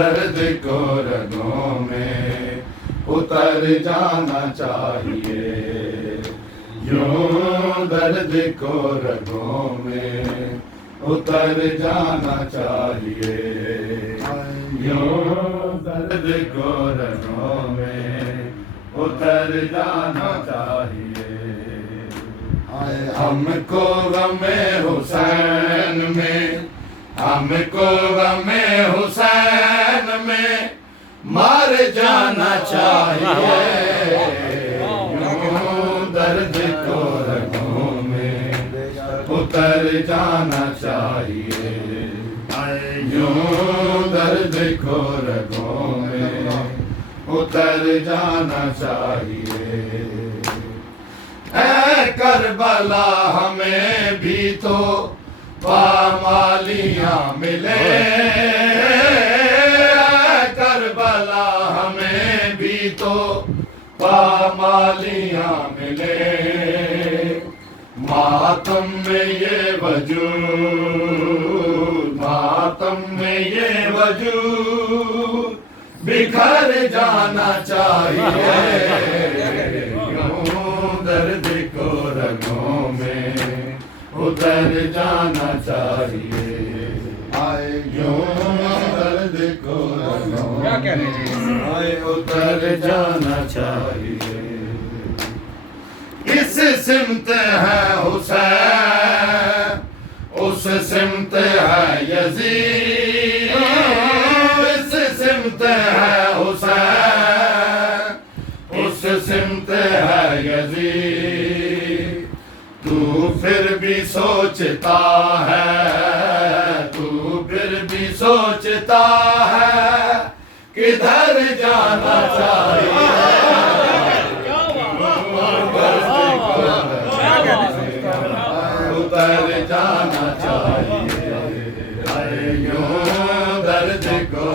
درد کو رگوں میں اتر جانا چاہیے، یوں درد کو رگوں میں اتر جانا چاہیے، یوں درد کو رگوں میں اتر جانا چاہیے۔ ہم کو غم حسین میں، ہم کو غم حسین میں مار جانا چاہیے، یوں درد کو رگوں میں اتر جانا چاہیے، یوں درد کو رگوں میں اتر جانا چاہیے۔ اے کربلا ہمیں بھی تو پامالیاں ملے، کربلا ہمیں بھی تو پامالیاں ملے، ماتم میں یہ وجود، ماتم میں یہ وجود بکھر جانا چاہیے، یوں درد کو رگوں میں اتر جانا چاہیے، یوں درد کو رگوں میں اتر جانا چاہیے۔ اس سمت ہے حسین، اس سمت ہے یزید، اس سمت ہے حسین، اس سمت ہے یزید، تو پھر بھی سوچتا ہے، تو پھر بھی سوچتا ہے کدھر جانا چاہیے، اتر جانا چاہیے، یوں درد کو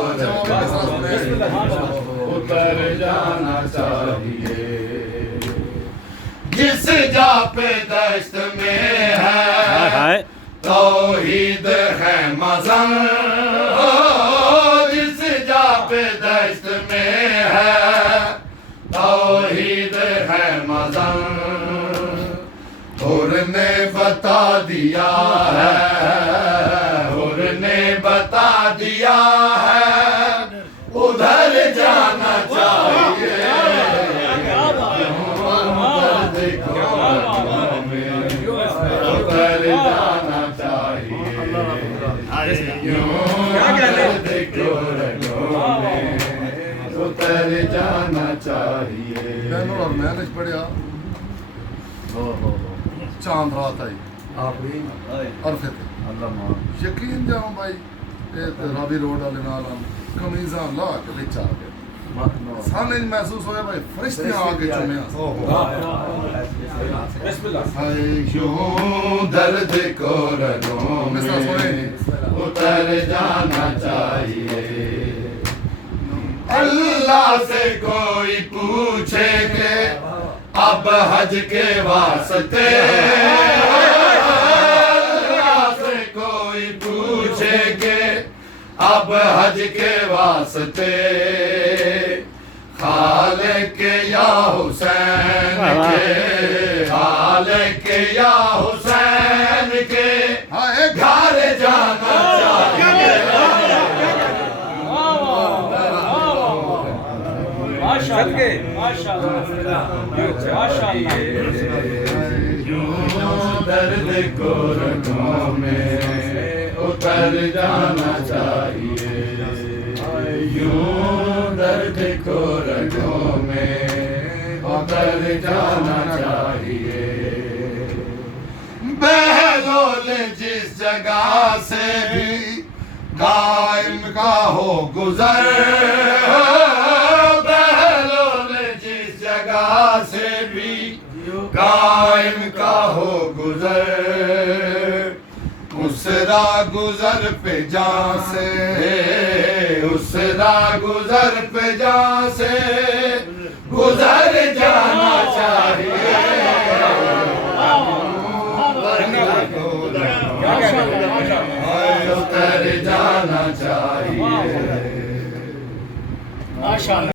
اتر جانا چاہیے۔ جس جا پہ دشت میں ہے توحید ہے مزن، جس جا پہ دشت میں ہے توحید ہے مزن، حر نے بتا دیا ہے، حر نے بتا دیا ہے ادھر جانا چاہیے، اتر جانا چاہیے، یوں درد کو رگوں میں اتر جانا چاہیے۔ میں نے پڑھیا چاند رات آئی عرفے تے، یقین جاؤں بھائی رابی روڈ والے نال کمیزاں لا کے وچ آ گئے، سانے محسوس ہویا بھائی فرشتے آ کے چومیا، یوں درد کو رگوں میں اتر جانا چاہیے۔ اللہ سے کوئی پوچھے کہ اب حج کے واسطے، اللہ سے کوئی پوچھے کہ اب حج کے واسطے، خالق یا حسین کے، خالق یا حسین کے گھر جانا چاہیے، یوں درد کو رگوں میں اتر جانا چاہیے، یوں درد کو رگوں میں اتر جانا چاہیے۔ بہلول جس جگہ سے بھی قائم کا ہو گزر، بہلول جس جگہ سے بھی قائم کا ہو گزر، اس راہ گزر پہ جان سے، اس راہ گزر پہ جان سے گزر جانا چاہیے، اتر جانا چاہیے، ماشاءاللہ